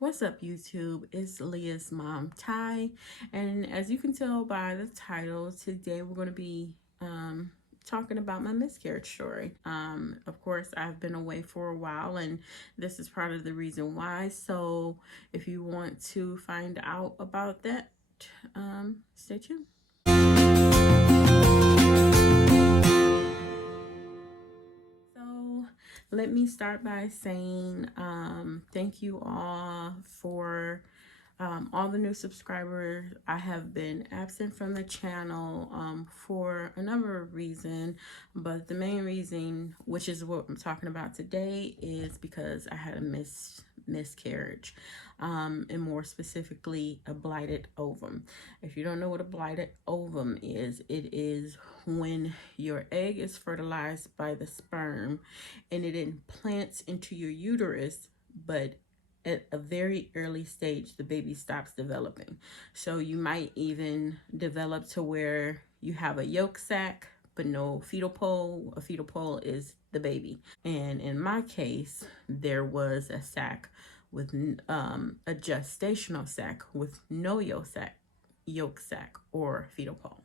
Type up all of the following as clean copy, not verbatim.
What's up, YouTube? It's Leah's mom, Ty, and as you can tell by the title, today we're going to be talking about my miscarriage story. Of course, I've been away for a while, and this is part of the reason why. So, if you want to find out about that, stay tuned. So let me start by saying thank you all for all the new subscribers. I have been absent from the channel for a number of reasons, but the main reason, which is what I'm talking about today, is because I had a miscarriage, and more specifically, a blighted ovum. If you don't know what a blighted ovum is, it is when your egg is fertilized by the sperm and it implants into your uterus, but at a very early stage, the baby stops developing. So you might even develop to where you have a yolk sac, but no fetal pole. A fetal pole is the baby. And in my case, there was a sac with a gestational sac with no yolk sac or fetal pole.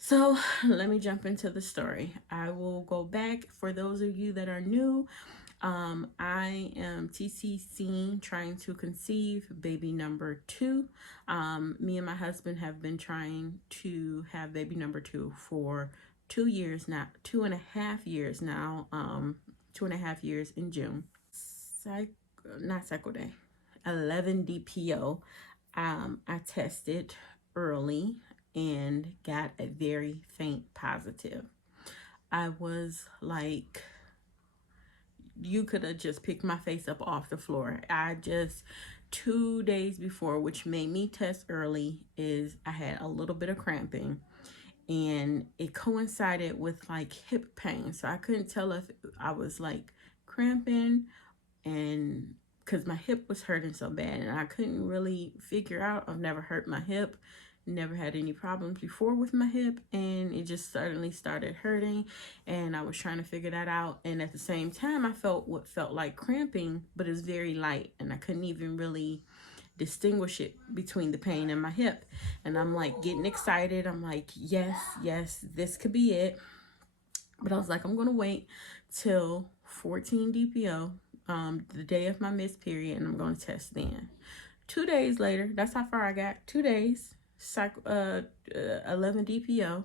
So let me jump into the story. I will go back for those of you that are new. I am TCC, trying to conceive baby number 2. Me and my husband have been trying to have baby number 2 for 2 years now, 2.5 years now, 2.5 years in June. Not cycle day, 11 DPO. I tested early and got a very faint positive. I was like, you could have just picked my face up off the floor. I just 2 days before, which made me test early, is I had a little bit of cramping, and it coincided with like hip pain. So I couldn't tell if I was like cramping, and because my hip was hurting so bad, and I couldn't really figure out. I've never hurt my hip, never had any problems before with my hip, and it just suddenly started hurting, and I was trying to figure that out. And at the same time, I felt what felt like cramping, but it was very light, and I couldn't even really distinguish it between the pain and my hip. And I'm like getting excited. I'm like, yes, this could be it. But I was like, I'm gonna wait till 14 DPO, the day of my missed period, and I'm gonna test then. 2 days later, that's how far I got. 2 days, 11 DPO,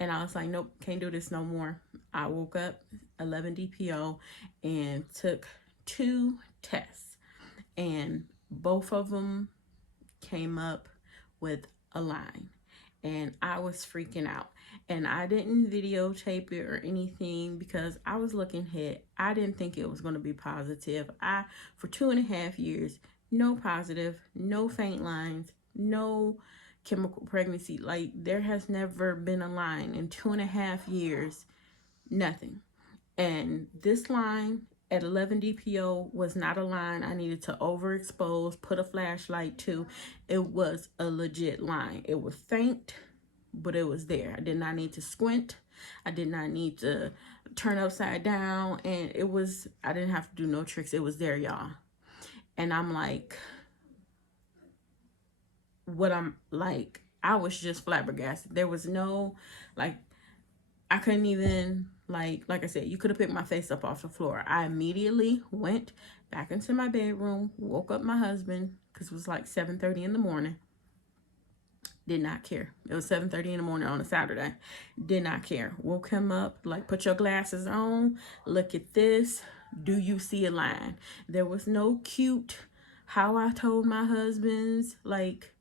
and I was like, nope, can't do this no more. I woke up 11 DPO and took 2 tests, and both of them came up with a line, and I was freaking out. And I didn't videotape it or anything because I was looking ahead. I didn't think it was going to be positive. For 2.5 years, no positive, no faint lines, no chemical pregnancy. Like, there has never been a line in 2.5 years, nothing. And this line at 11 DPO was not a line I needed to overexpose, put a flashlight to. It was a legit line. It was faint, but it was there. I did not need to squint. I did not need to turn upside down. And I didn't have to do no tricks. It was there, y'all. And I'm like, I was just flabbergasted. There was no, I couldn't even, like I said, you could have picked my face up off the floor. I immediately went back into my bedroom, woke up my husband, because it was like 7:30 in the morning. Did not care. It was 7:30 in the morning on a Saturday. Did not care. Woke him up, like, put your glasses on. Look at this. Do you see a line? There was no cute, how I told my husbands, like,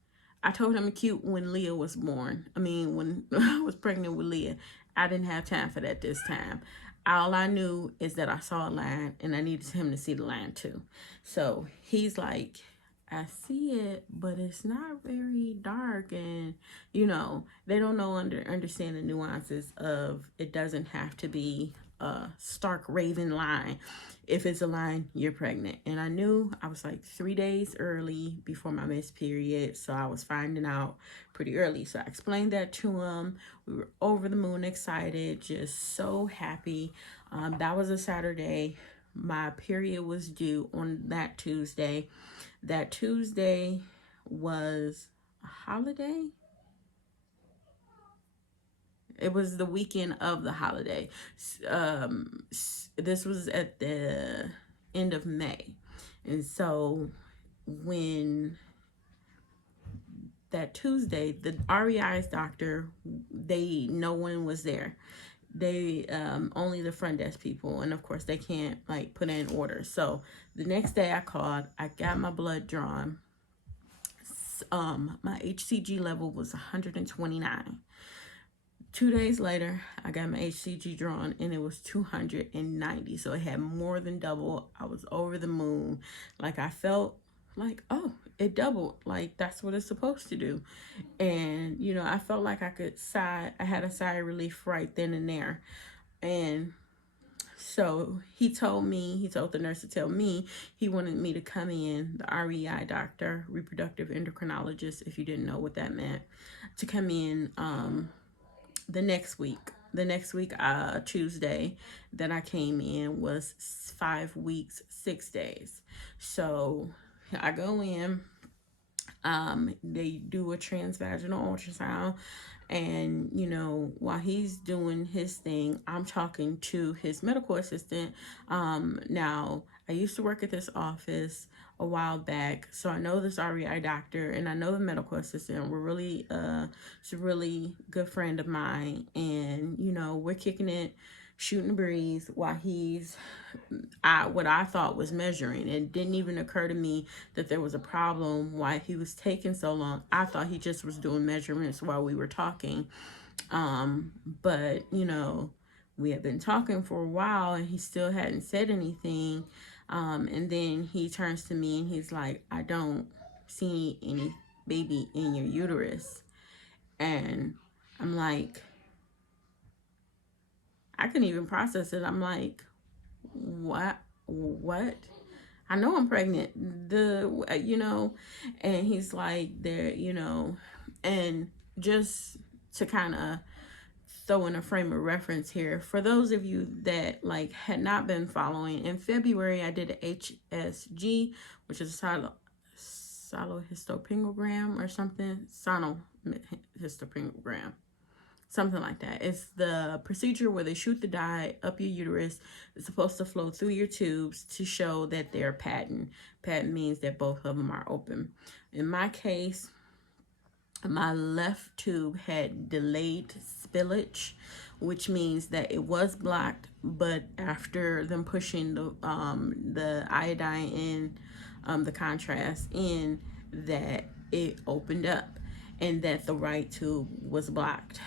I told him cute when Leah was born. I mean, when I was pregnant with Leah. I didn't have time for that this time. All I knew is that I saw a line, and I needed him to see the line too. So he's like, I see it, but it's not very dark, and they don't understand the nuances of, it doesn't have to be a stark raven line. If it's a line, you're pregnant. And I knew I was like 3 days early before my missed period, so I was finding out pretty early. So I explained that to him. We were over the moon excited, just so happy. That was a Saturday. my period was due on that Tuesday. That Tuesday was a holiday. It was the weekend of the holiday. This was at the end of May. And so when that Tuesday, the REI's doctor, no one was there. They only the front desk people, and of course they can't like put in orders. So the next day I called, I got my blood drawn. My HCG level was 129. 2 days later, I got my HCG drawn and it was 290. So it had more than double. I was over the moon. Like, I felt like, oh, it doubled. Like, that's what it's supposed to do. And, you know, I felt like I could sigh. I had a sigh of relief right then and there. And so he told the nurse to tell me he wanted me to come in, the REI doctor, reproductive endocrinologist, if you didn't know what that meant, to come in the next week. Tuesday that I came in was 5 weeks, 6 days. So I go in, they do a transvaginal ultrasound, and you know, while he's doing his thing, I'm talking to his medical assistant. Now I used to work at this office a while back, so I know this REI doctor and I know the medical assistant. We're really she's a really good friend of mine, and you know, we're kicking it, shooting the breeze while he's what I thought was measuring. It didn't even occur to me that there was a problem why he was taking so long. I thought he just was doing measurements while we were talking. But you know, we had been talking for a while and he still hadn't said anything. And then he turns to me and he's like, I don't see any baby in your uterus. And I'm like, I couldn't even process it. I'm like, what? I know I'm pregnant. You know, and he's like, there, you know, and just to kind of throw in a frame of reference here, for those of you that like had not been following, in February I did a HCG, which is a histopancreagram or something, histopancreagram, something like that. It's the procedure where they shoot the dye up your uterus. It's supposed to flow through your tubes to show that they're patent. Patent means that both of them are open. In my case, my left tube had delayed spillage, which means that it was blocked, but after them pushing the iodine in, the contrast in, that it opened up and that the right tube was blocked.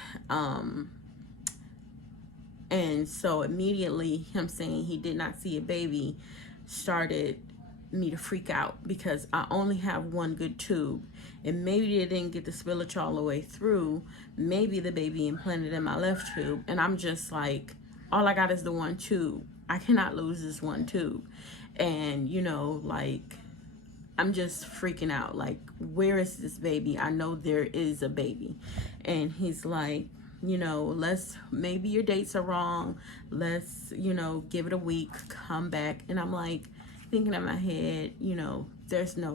And so immediately him saying he did not see a baby started me to freak out, because I only have one good tube, and maybe they didn't get the spillage all the way through. Maybe the baby implanted in my left tube, and I'm just like, all I got is the one tube. I cannot lose this one tube. And you know, like, I'm just freaking out, like, where is this baby? I know there is a baby. And he's like, you know, maybe your dates are wrong, let's, you know, give it a week, come back. And I'm like, thinking in my head, you know, there's no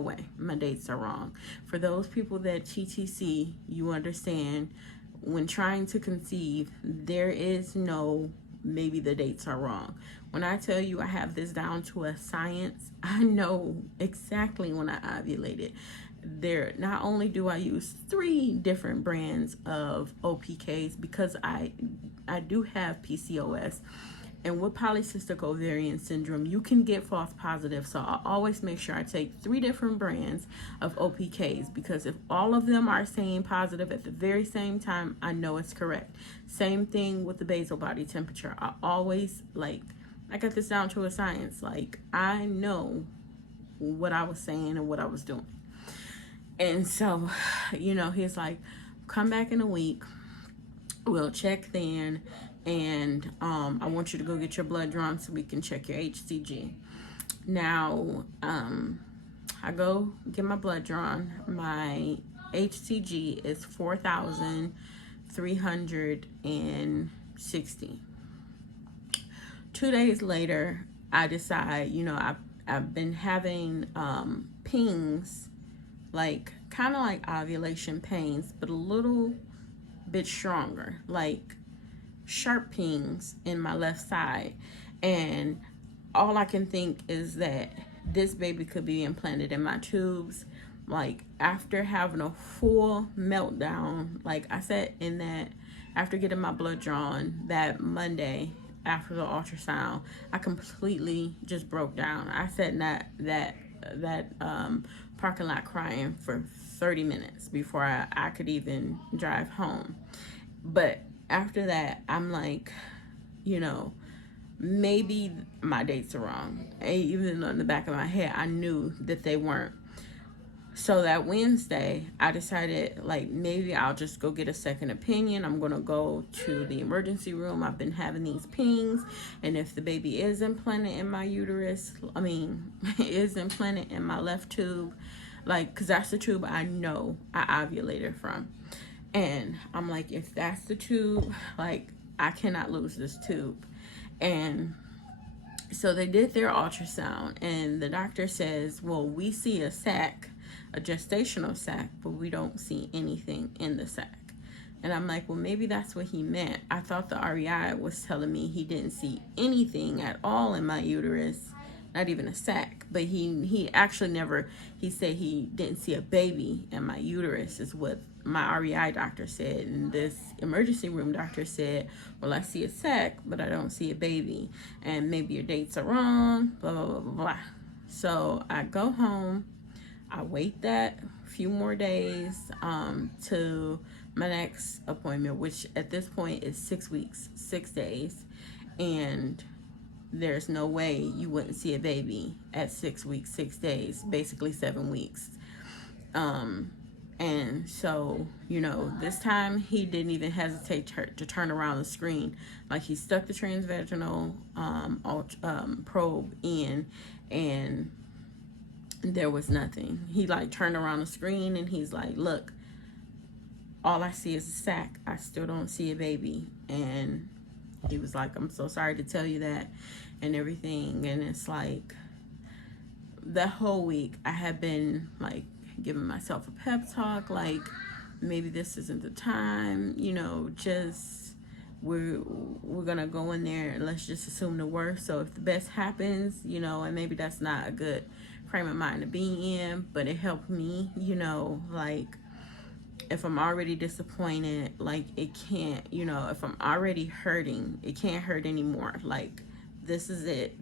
way my dates are wrong. For those people that TTC, you understand, when trying to conceive, there is no maybe the dates are wrong. When I tell you I have this down to a science, I know exactly when I ovulated. There, not only do I use 3 different brands of OPKs, because I do have PCOS, and with polycystic ovarian syndrome, you can get false positives. So I always make sure I take 3 different brands of OPKs, because if all of them are saying positive at the very same time, I know it's correct. Same thing with the basal body temperature. I always, like, I got this down to a science. Like, I know what I was saying and what I was doing. And so, you know, he's like, come back in a week, we'll check then, and I want you to go get your blood drawn so we can check your HCG. Now, I go get my blood drawn. My HCG is 4,360. 2 days later, I decide, I've been having pings, like kind of like ovulation pains, but a little bit stronger, like sharp pings in my left side. And all I can think is that this baby could be implanted in my tubes. Like, after having a full meltdown, like I said, in that, after getting my blood drawn that Monday after the ultrasound, I completely just broke down. I sat in that parking lot crying for 30 minutes before I could even drive home. But after that, I'm like, maybe my dates are wrong. Even though in the back of my head, I knew that they weren't. So that Wednesday, I decided, like, maybe I'll just go get a second opinion. I'm going to go to the emergency room. I've been having these pings. And if the baby is implanted in my uterus, is implanted in my left tube, like, because that's the tube I know I ovulated from. And I'm like, if that's the tube, like, I cannot lose this tube. And so they did their ultrasound, and the doctor says, well, we see a sac, a gestational sac, but we don't see anything in the sac. And I'm like, well, maybe that's what he meant. I thought the REI was telling me he didn't see anything at all in my uterus, not even a sac. But he actually never, he said he didn't see a baby in my uterus, is what my REI doctor said. And this emergency room doctor said, well, I see a sac, but I don't see a baby. And maybe your dates are wrong, blah, blah, blah, blah, blah. So I go home. I wait that few more days to my next appointment, which at this point is 6 weeks, 6 days. And there's no way you wouldn't see a baby at 6 weeks, 6 days, basically 7 weeks. And so, this time he didn't even hesitate to turn around the screen. Like, he stuck the transvaginal probe in, and there was nothing. He turned around the screen, and he's like, look, all I see is a sac. I still don't see a baby. And he was like, I'm so sorry to tell you that, and everything. And it's like, that whole week I had been like giving myself a pep talk, like, maybe this isn't the time, just we're gonna go in there and let's just assume the worst. So if the best happens, and maybe that's not a good frame of mind to be in, but it helped me, like, if I'm already disappointed, like, it can't, if I'm already hurting, it can't hurt anymore. Like, this is it.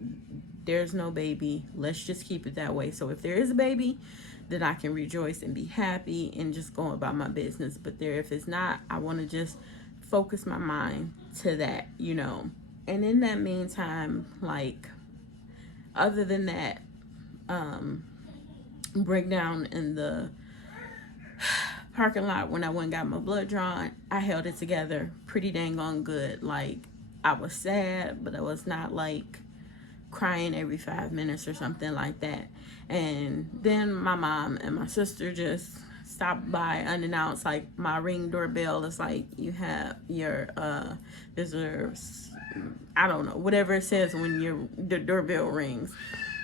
There's no baby. Let's just keep it that way. So if there is a baby, then I can rejoice and be happy and just go about my business. But if it's not, I want to just focus my mind to that, And in that meantime, like, other than that breakdown in the parking lot when I went and got my blood drawn, I held it together pretty dang on good. Like, I was sad, but I was not like crying every 5 minutes or something like that. And then my mom and my sister just stopped by unannounced. Like, my Ring doorbell is like, you have your there's a, I don't know, whatever it says when the doorbell rings.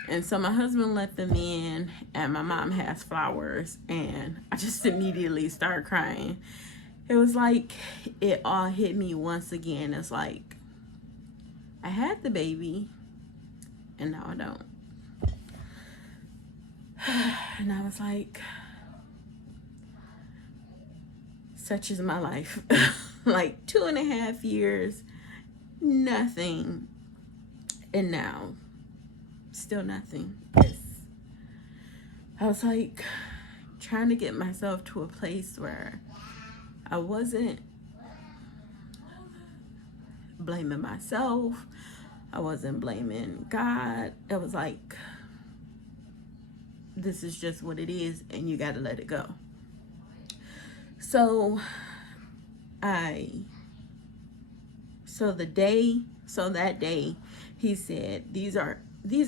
And so my husband let them in, and my mom has flowers, and I just immediately started crying. It was like it all hit me once again. It's like, I had the baby, and now I don't. And I was like, such is my life. Like, 2.5 years, nothing, and now still nothing. I was like trying to get myself to a place where I wasn't blaming myself. I wasn't blaming God. It was like, this is just what it is, and you got to let it go. So that day he said, these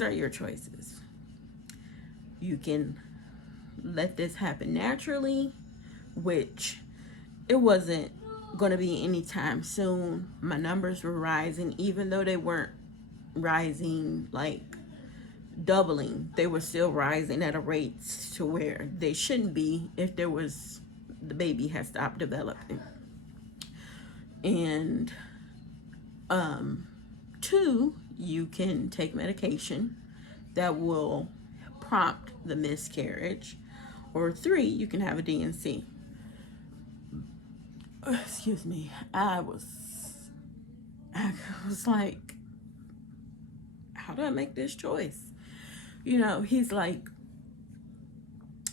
are your choices. You can let this happen naturally, which it wasn't going to be anytime soon. My numbers were rising, even though they weren't rising, like doubling. They were still rising at a rate to where they shouldn't be if there was, the baby had stopped developing. And 2, you can take medication that will prompt the miscarriage. Or 3, you can have a D&C. Excuse me. I was like, how do I make this choice? You know, he's like,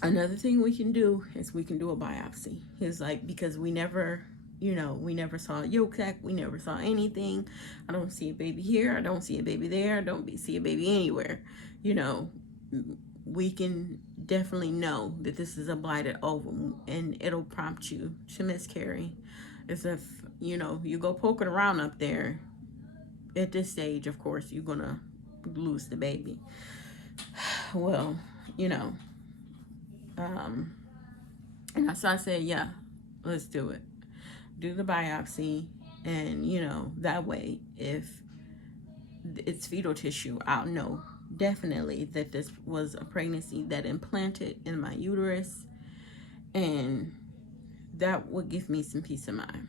another thing we can do is we can do a biopsy. He's like, because we never, you know, we never saw a yolk sac, we never saw anything. I don't see a baby here, I don't see a baby there, I don't see a baby anywhere. You know, we can definitely know that this is a blighted ovum, and it'll prompt you to miscarry. As if, you know, you go poking around up there, at this stage, of course, you're gonna lose the baby. Well, you know, and so I said, yeah, let's do it. Do the biopsy, and, you know, that way, if it's fetal tissue, I'll know definitely that this was a pregnancy that implanted in my uterus, and that would give me some peace of mind.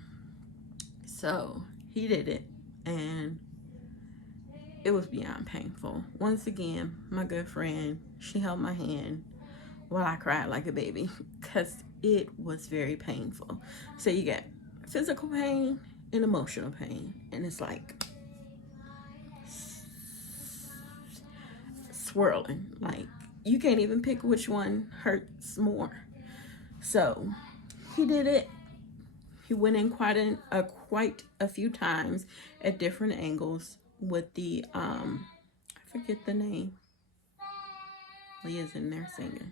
So he did it, and it was beyond painful. Once again, my good friend, she held my hand while I cried like a baby, because it was very painful. So you get physical pain and emotional pain, and it's like swirling. Like, you can't even pick which one hurts more. So he did it. He went in quite a few times at different angles with the I forget the name. Leah's in there singing.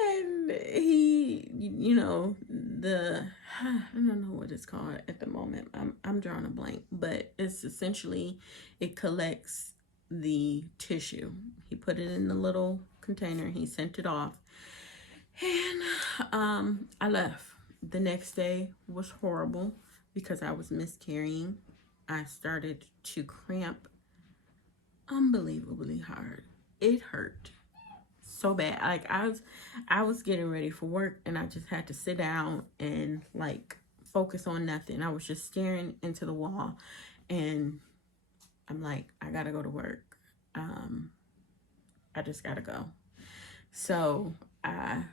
And he, you know, I don't know what it's called at the moment. I'm drawing a blank, but it's essentially, it collects the tissue. He put it in the little container, he sent it off, and I left. The next day was horrible because I was miscarrying. I started to cramp unbelievably hard. It hurt so bad. Like, I was getting ready for work, and I just had to sit down and like focus on nothing. I was just staring into the wall, and I'm like, I gotta go to work. I just gotta go. So I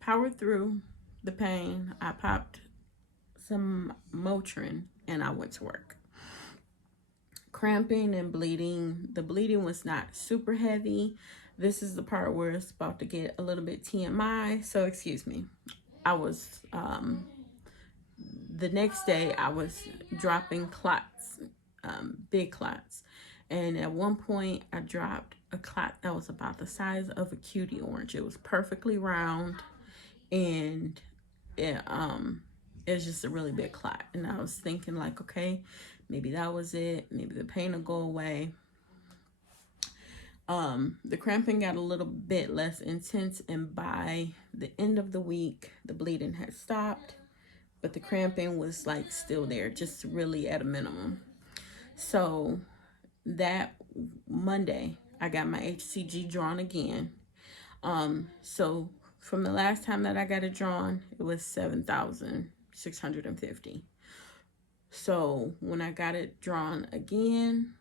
powered through the pain. I popped some Motrin, and I went to work. Cramping and bleeding. The bleeding was not super heavy. This is the part where it's about to get a little bit TMI, so excuse me. I was, the next day I was dropping clots, big clots. And at one point I dropped a clot that was about the size of a cutie orange. It was perfectly round, and it was just a really big clot. And I was thinking like, okay, maybe that was it. Maybe the pain will go away. The cramping got a little bit less intense, and by the end of the week, the bleeding had stopped, but the cramping was like still there, just really at a minimum. So that Monday, I got my HCG drawn again. So from the last time that I got it drawn, it was 7,650. So when I got it drawn again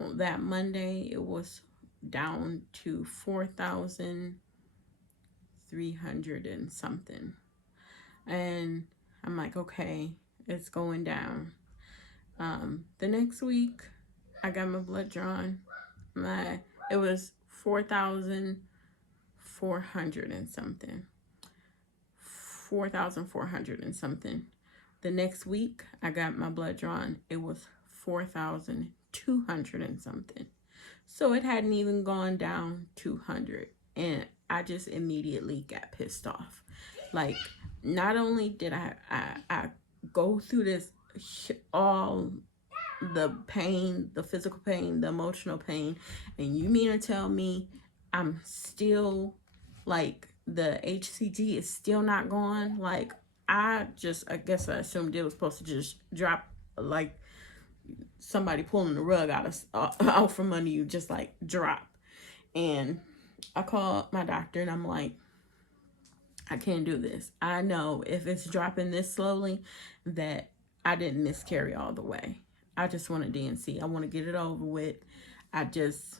on that Monday, it was down to 4,300 and something. And I'm like, okay, it's going down. The next week, I got my blood drawn. It was 4,400 and something. 4,400 and something. The next week, I got my blood drawn. It was 4,200 and something. So it hadn't even gone down 200. And I just immediately got pissed off. Like, not only did I go through this, all the pain, the physical pain, the emotional pain, and you mean to tell me I'm still, like, the HCG is still not gone? Like, I guess I assumed it was supposed to just drop, like, somebody pulling the rug out from under you, just like drop. And I called my doctor and I'm like, I can't do this. I know if it's dropping this slowly that I didn't miscarry all the way. I just want a DNC. I want to get it over with. I just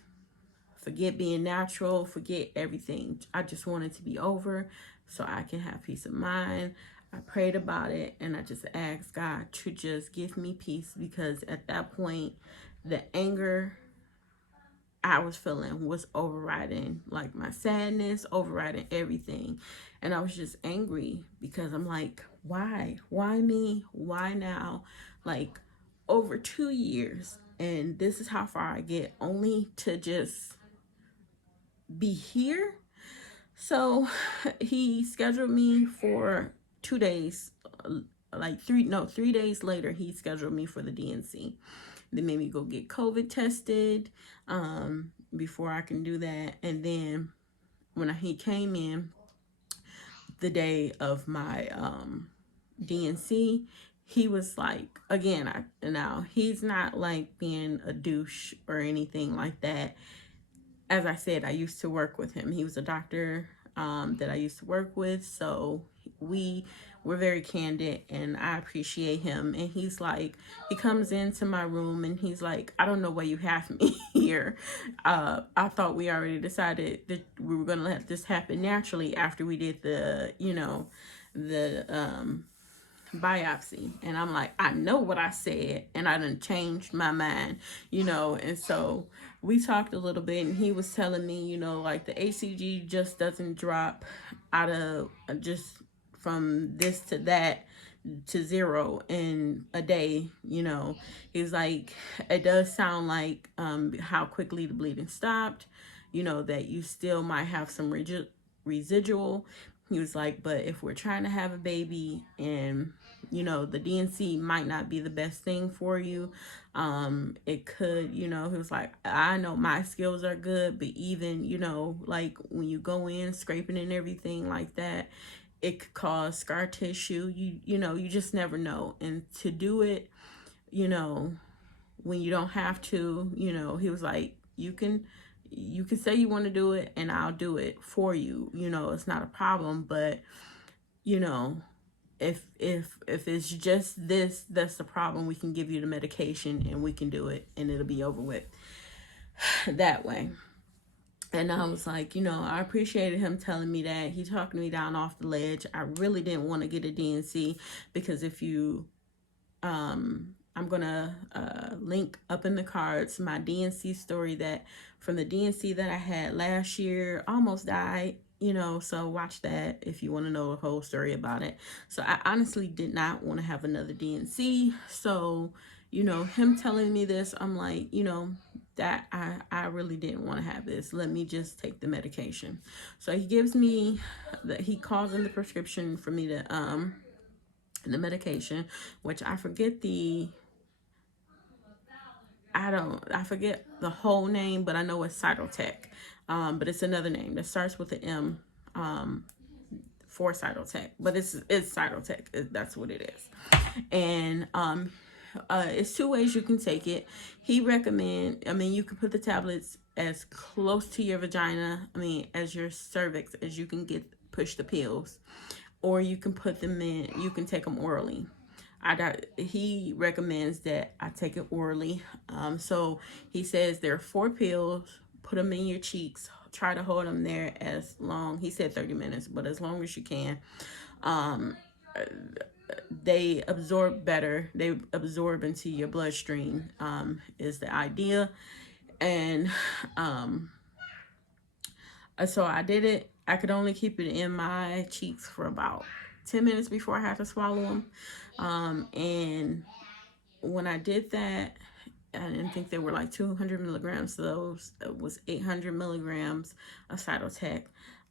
forget being natural, forget everything. I just want it to be over so I can have peace of mind. I prayed about it and I just asked God to just give me peace, because at that point, the anger I was feeling was overriding, like my sadness, overriding everything. And I was just angry because I'm like, why? Why me? Why now? Like, over 2 years, and this is how far I get, only to just be here. So he scheduled me for 2 days, like 3 days later, he scheduled me for the DNC. They made me go get COVID tested before I can do that. And then when he came in the day of my DNC, he was like, again, now he's not like being a douche or anything like that. As I said, I used to work with him. He was a doctor that I used to work with. So we were very candid and I appreciate him. And he's like, he comes into my room and he's like, I don't know why you have me here. I thought we already decided that we were going to let this happen naturally after we did the, the biopsy. And I'm like, I know what I said and I done changed my mind, and so we talked a little bit and he was telling me, like the HCG just doesn't drop out of just from this to that to zero in a day. He's like, it does sound like how quickly the bleeding stopped, that you still might have some residual. He was like, but if we're trying to have a baby and, the DNC might not be the best thing for you, it could, he was like, I know my skills are good, but even, like when you go in scraping and everything like that, it could cause scar tissue. You just never know. And to do it, when you don't have to, he was like, you can say you want to do it and I'll do it for you. It's not a problem. But, if it's just this, that's the problem, we can give you the medication and we can do it and it'll be over with that way. And I was like, I appreciated him telling me that. He talked me down off the ledge. I really didn't want to get a DNC because if you, I'm going to link up in the cards my DNC story, that from the DNC that I had last year, almost died, so watch that if you want to know the whole story about it. So I honestly did not want to have another DNC. So, him telling me this, I'm like, that I really didn't want to have this. Let me just take the medication. So he gives me he calls in the prescription for me to the medication, which I forget I forget the whole name, but I know it's Cytotec. But it's another name that starts with the M for Cytotec, but it's Cytotec. That's what it is. And it's 2 ways you can take it. He recommend, you can put the tablets as close to your vagina, as your cervix as you can push the pills, or you can put them in, you can take them orally. He recommends that I take it orally. So he says there are 4 pills, put them in your cheeks, try to hold them there as long, he said 30 minutes, but as long as you can. They absorb better. They absorb into your bloodstream, is the idea. And so I did it. I could only keep it in my cheeks for about 10 minutes before I had to swallow them. And when I did that, I didn't think they were like 200 milligrams. So it was 800 milligrams of Cytotec.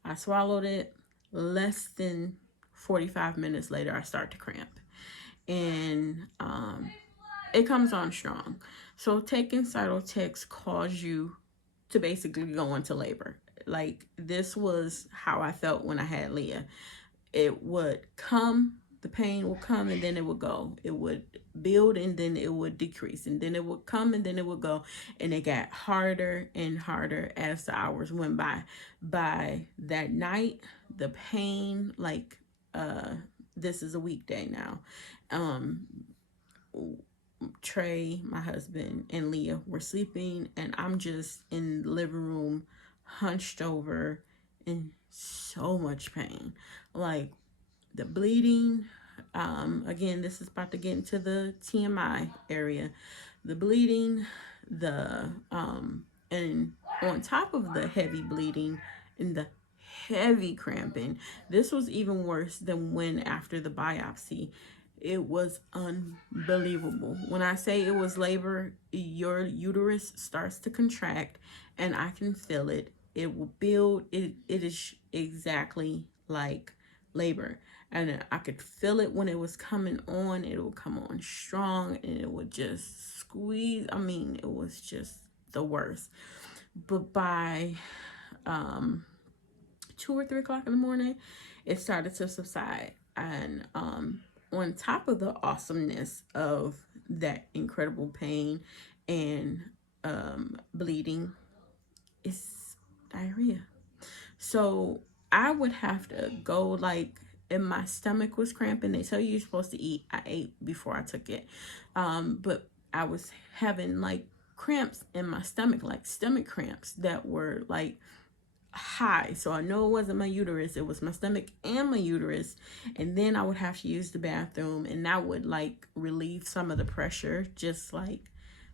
I swallowed it. Less than 45 minutes later, I start to cramp. And it comes on strong. So taking Cytotec cause you to basically go into labor. Like, this was how I felt when I had Leah. It would come, the pain would come, and then it would go. It would build and then it would decrease, and then it would come and then it would go, and it got harder and harder as the hours went by. By that night, the pain, like, this is a weekday now. Trey, my husband, and Leah were sleeping, and I'm just in the living room, hunched over, in so much pain. Like, the bleeding, again, this is about to get into the TMI area. The bleeding, and on top of the heavy bleeding and the heavy cramping, this was even worse than when after the biopsy. It was unbelievable. When I say it was labor, your uterus starts to contract, and I can feel it. It will build. It is exactly like labor, and I could feel it when it was coming on. It would come on strong, and it would just squeeze. I mean, it was just the worst. But by 2 or 3 o'clock in the morning, it started to subside. And on top of the awesomeness of that incredible pain and bleeding, is diarrhea. So I would have to go, like, if my stomach was cramping, they tell you you're supposed to eat. I ate before I took it. But I was having like cramps in my stomach, like stomach cramps that were like high. So I know it wasn't my uterus, it was my stomach and my uterus. And then I would have to use the bathroom, and that would like relieve some of the pressure, just like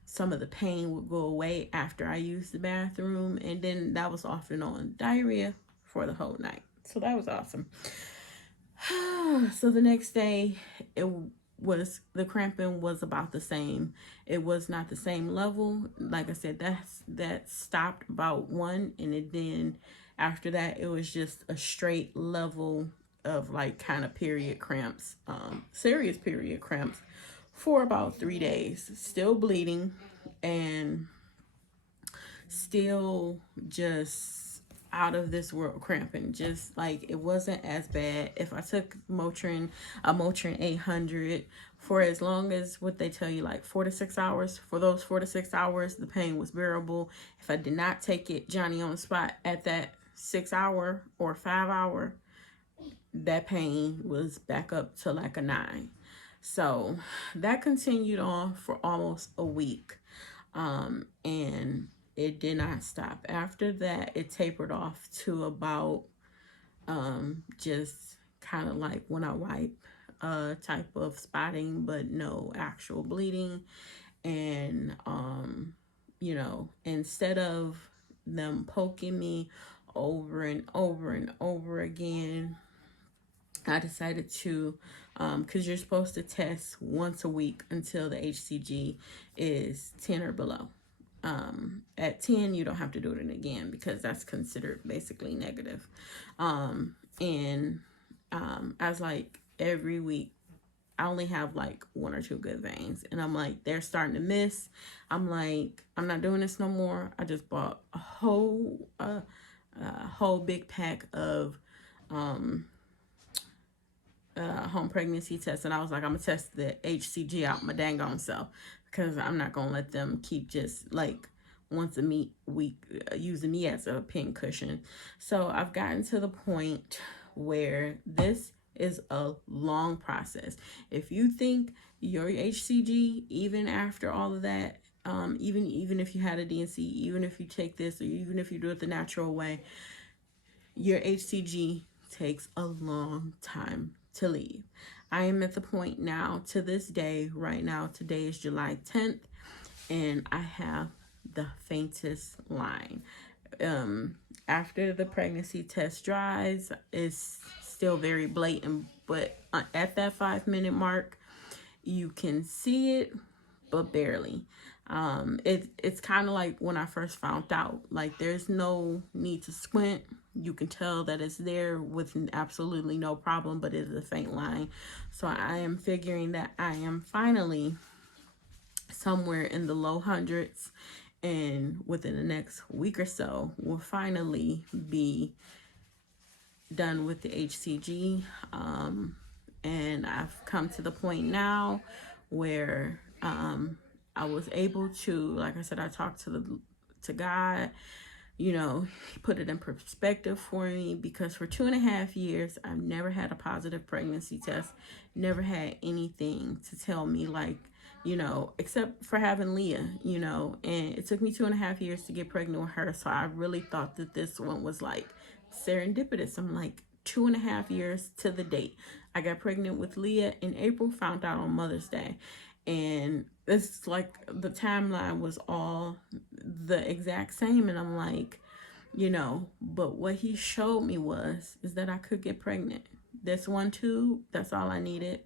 some of the pain would go away after I used the bathroom. And then that was off and on diarrhea for the whole night. So that was awesome. So the next day, the cramping was about the same. It was not the same level. Like I said, that stopped about 1, and then after that, it was just a straight level of like kind of period cramps, serious period cramps for about 3 days. Still bleeding and still just out of this world cramping. Just like, it wasn't as bad. If I took a Motrin 800 for as long as what they tell you, like 4 to 6 hours, for those 4 to 6 hours, the pain was bearable. If I did not take it Johnny on the spot at that 6 hour or 5 hour, that pain was back up to like a 9. So that continued on for almost a week. And it did not stop. After that, it tapered off to about just kind of like when I wipe, type of spotting, but no actual bleeding. And instead of them poking me over and over and over again, I decided to, because you're supposed to test once a week until the HCG is 10 or below. At 10, you don't have to do it again, because that's considered basically negative. As like every week, I only have like 1 or 2 good veins, and I'm like, they're starting to miss. I'm like, I'm not doing this no more. I just bought a whole big pack of home pregnancy tests, and I was like, I'm gonna test the HCG out my dang on self, because I'm not gonna let them keep just like once a week using me as a pin cushion. So I've gotten to the point where this is a long process. If you think your HCG, even after all of that, even if you had a DNC, even if you take this, or even if you do it the natural way, your HCG takes a long time to leave. I am at the point now, to this day, right now, today is July 10th, and I have the faintest line. After the pregnancy test dries, it's still very blatant, but at that 5-minute mark, you can see it, but barely. It's kind of like when I first found out, like, there's no need to squint. You can tell that it's there with absolutely no problem, but it is a faint line. So I am figuring that I am finally somewhere in the low hundreds, and within the next week or so, we'll finally be done with the HCG. And I've come to the point now where I was able to, like I said, I talked to God. You know, he put it in perspective for me, because for 2.5 years I've never had a positive pregnancy test, never had anything to tell me, like, you know, except for having Leah, you know. And it took me 2.5 years to get pregnant with her, so I really thought that this one was like serendipitous. I'm like, 2.5 years to the date. I got pregnant with Leah in April, found out on Mother's Day. And it's like the timeline was all the exact same. And I'm like, you know, but what he showed me is that I could get pregnant. This one too, that's all I needed.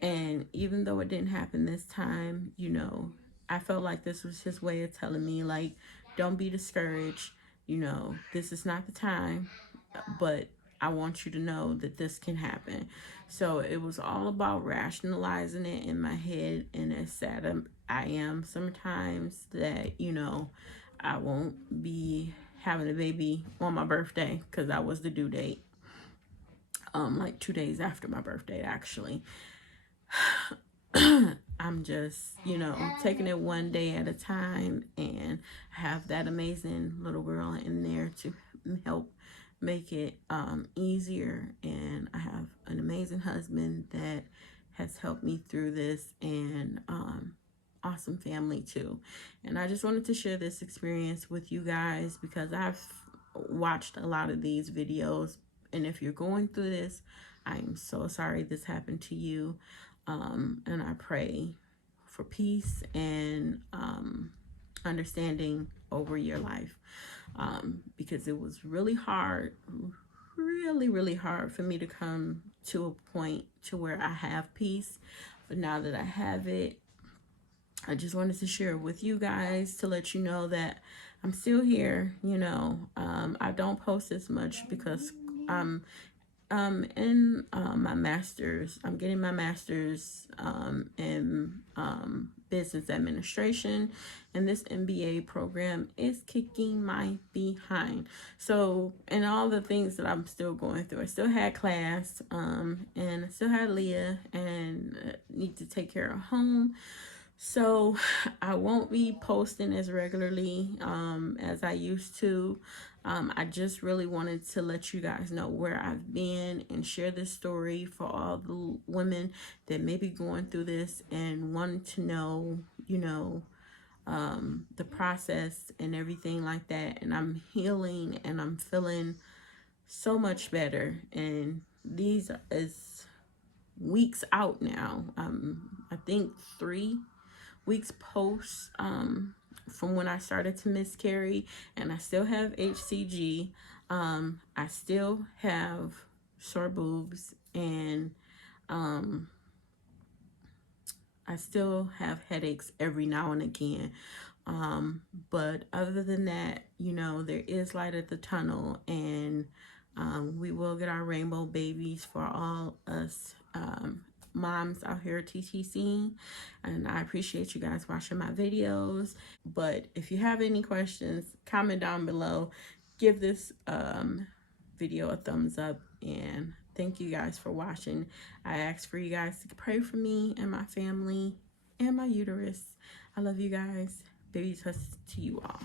And even though it didn't happen this time, you know, I felt like this was his way of telling me, like, don't be discouraged. You know, this is not the time, but I want you to know that this can happen. So it was all about rationalizing it in my head. And as sad I am sometimes that, you know, I won't be having a baby on my birthday, because that was the due date. Like 2 days after my birthday, actually. I'm just, you know, taking it one day at a time, and have that amazing little girl in there to help make it easier. And I have an amazing husband that has helped me through this, and awesome family too. And I just wanted to share this experience with you guys, because I've watched a lot of these videos, and if you're going through this, I'm so sorry this happened to you. And I pray for peace and understanding over your life, because it was really hard, really hard for me to come to a point to where I have peace. But now that I have it, I just wanted to share it with you guys to let you know that I'm still here. You know, I don't post as much because in my master's, I'm getting my master's in business administration, and this MBA program is kicking my behind. So, and all the things that I'm still going through, I still had class, and I still had Leah, and need to take care of home. So I won't be posting as regularly as I used to. I just really wanted to let you guys know where I've been and share this story for all the women that may be going through this and want to know, you know, the process and everything like that. And I'm healing, and I'm feeling so much better. And these is weeks out now. I think 3 weeks post from when I started to miscarry, and I still have HCG. I still have sore boobs, and I still have headaches every now and again. But other than that, you know, there is light at the tunnel, and we will get our rainbow babies for all us moms out here TTC. And I appreciate you guys watching my videos. But if you have any questions, comment down below. Give this video a thumbs up, and thank you guys for watching. I ask for you guys to pray for me and my family and my uterus. I love you guys. Baby, to you all.